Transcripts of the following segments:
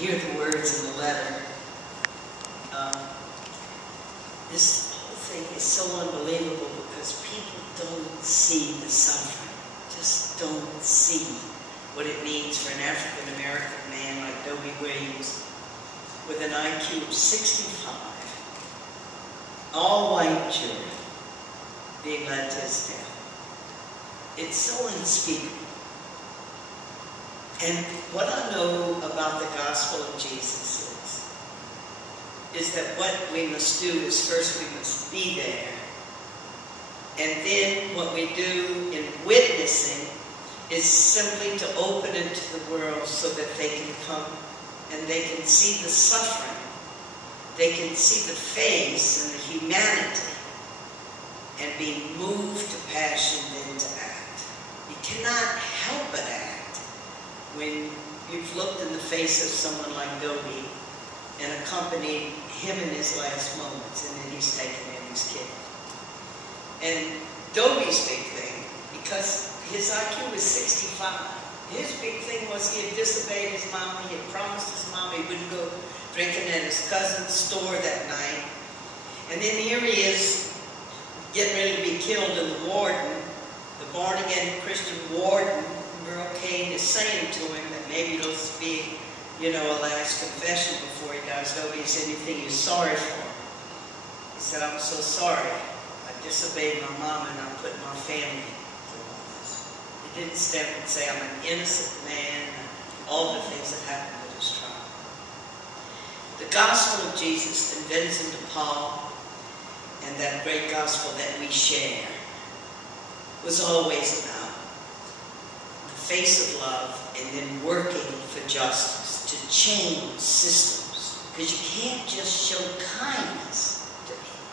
hear the words in the letter. This whole thing is so unbelievable because people don't see the suffering, just don't see what it means for an African-American man like Dobie Williams with an IQ of 65, all white children, being led to his death. It's so unspeakable. And what I know about the gospel of Jesus is that what we must do is first we must be there. And then what we do in witnessing is simply to open it to the world so that they can come and they can see the suffering. They can see the face and the humanity and be moved to passion then to act. You cannot help but act when you've looked in the face of someone like Dobie and accompanied him in his last moments, and then he's taken in his kid. And Dobie's big thing, because his IQ was 65, his big thing was he had disobeyed his mom, he had promised his mom he wouldn't go drinking at his cousin's store that night. And then here he is, getting ready to be killed, and the warden, the born-again Christian warden, Girl Kane, is saying to him that maybe it'll be, you know, a last confession before he dies. Dobie, is anything you're sorry for? He said, I'm so sorry. I disobeyed my mom and I put my family through all this. He didn't step and say, I'm an innocent man, and all the things that happened at his trial. The gospel of Jesus and Vincent de Paul and that great gospel that we share was always about the face of love and then working for justice to change systems, because you can't just show kindness to people.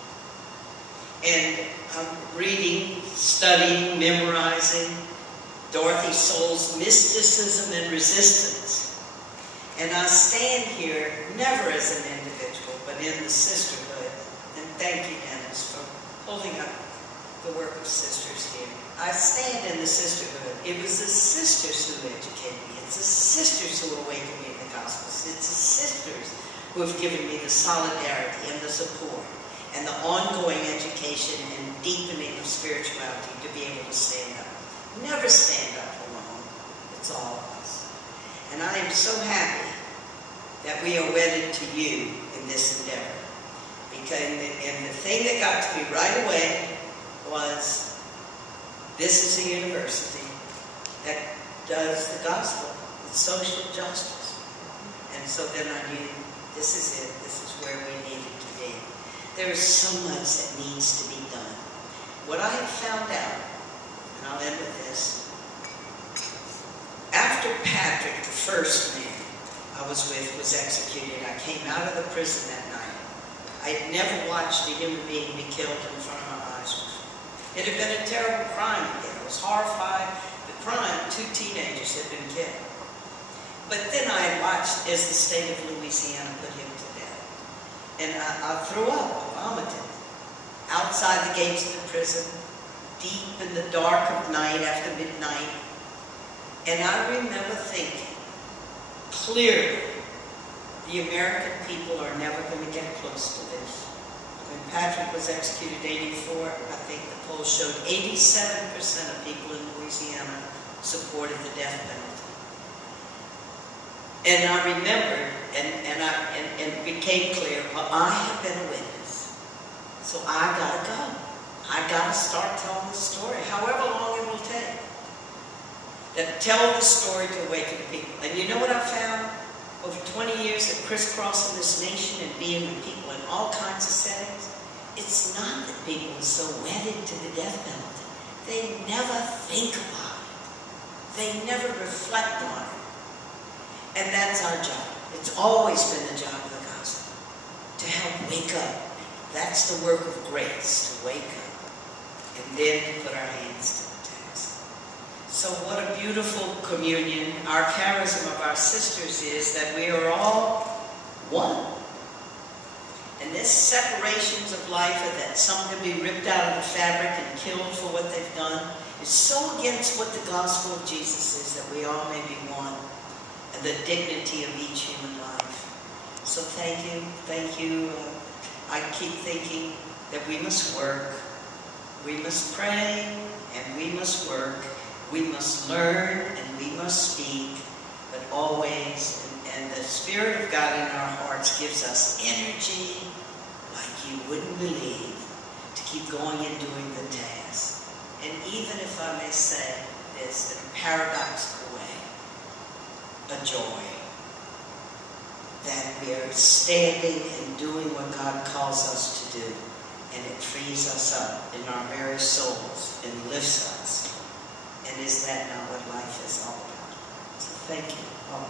And I'm reading, studying, memorizing Dorothy Soul's Mysticism and Resistance. And I stand here never as an individual, but in the sisterhood. And thank you, Dennis, for holding up the work of sisters here. I stand in the sisterhood. It was the sisters who educated me. It's the sisters who awakened me to the Gospels. It's the sisters who have given me the solidarity and the support and the ongoing education and deepening of spirituality to be able to stand up. Never stand up alone. It's all of us. And I am so happy that we are wedded to you in this endeavor. Because, and the thing that got to me right away was, this is a university that does the gospel, it's social justice. And so then I knew, this is it, this is where we needed to be. There is so much that needs to be done. What I have found out, and I'll end with this, after Patrick, the first man I was with, was executed, I came out of the prison that night. I had never watched a human being be killed in front of my eyes before. It had been a terrible crime again. I was horrified. The crime, 2 teenagers had been killed. But then I had watched as the state of Louisiana put him to death. And I threw up, I vomited. Outside the gates of the prison, deep in the dark of night after midnight. And I remember thinking, clearly, the American people are never going to get close to this. When Patrick was executed in 84, I think the polls showed 87% of people in Louisiana supported the death penalty. And I remembered, and it became clear, well, I have been a witness. So I gotta go. I gotta start telling the story, however long it will take. That tell the story to awaken people. And you know what I found? Over 20 years of crisscrossing this nation and being with people in all kinds of settings, it's not that people are so wedded to the death penalty. They never think about it. They never reflect on it. And that's our job. It's always been the job of the gospel, to help wake up. That's the work of grace, to wake up. And then to put our hands to the task. So what a beautiful communion. Our charism of our sisters is that we are all one. And this separations of life, that some can be ripped out of the fabric and killed for what they've done, is so against what the gospel of Jesus is, that we all may be one, and the dignity of each human life. thank you. I keep thinking that we must work, we must pray, and we must work. We must learn and we must speak, but always, and the Spirit of God in our hearts gives us energy like you wouldn't believe to keep going and doing the task. And even if I may say this in a paradoxical way, a joy that we are standing and doing what God calls us to do, and it frees us up in our very souls and lifts us. And is that not what life is all about? So thank you all.